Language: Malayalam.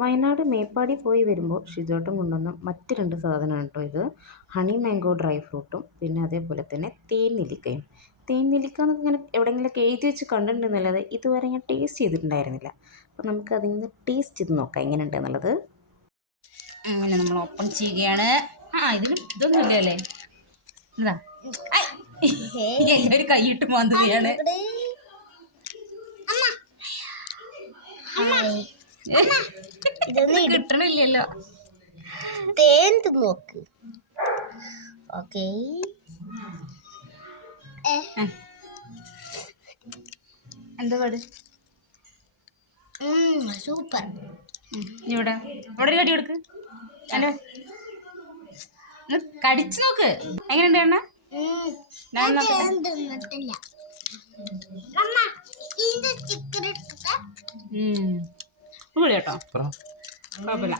വയനാട് മേപ്പാടി പോയി വരുമ്പോൾ ഷിജോട്ടം കൊണ്ടുവന്ന മറ്റ് രണ്ട് സാധനമാണ് കേട്ടോ ഇത്. ഹണി മാംഗോ ഡ്രൈ ഫ്രൂട്ടും പിന്നെ അതേപോലെ തന്നെ തേൻ നെല്ലിക്കയും. തേൻ നെല്ലിക്ക എന്നൊക്കെ ഇങ്ങനെ എവിടെയെങ്കിലുമൊക്കെ എഴുതി വെച്ച് കണ്ടിട്ടുണ്ടെന്നുള്ളത് ഇതുവരെ ഞാൻ ടേസ്റ്റ് ചെയ്തിട്ടുണ്ടായിരുന്നില്ല. അപ്പോൾ നമുക്ക് അതിൽ നിന്ന് ടേസ്റ്റ് ചെയ്ത് നോക്കാം എങ്ങനെയുണ്ട് എന്നുള്ളത് അങ്ങനെ നമ്മൾ ഓപ്പൺ ചെയ്യുകയാണ്. ആ ഇതിന് ഇതൊന്നും ഇല്ലല്ലേ എന്താ എല്ലാവരും കൈയിട്ട് മാന്തുകയാണ്. ഇതൊന്ന് കിട്ടണില്ലല്ലോ. തേൻ നോക്ക് ഓക്കെ. എന്താ പാട്? സൂപ്പർ. ഇവിടെ. ഇവിടെ ഒരു കടി കൊടുക്ക്. ഹലോ. കടിച്ചു നോക്ക്. എങ്ങനെയുണ്ട്. പൊളി കേട്ടോ. കുഴപ്പമില്ല.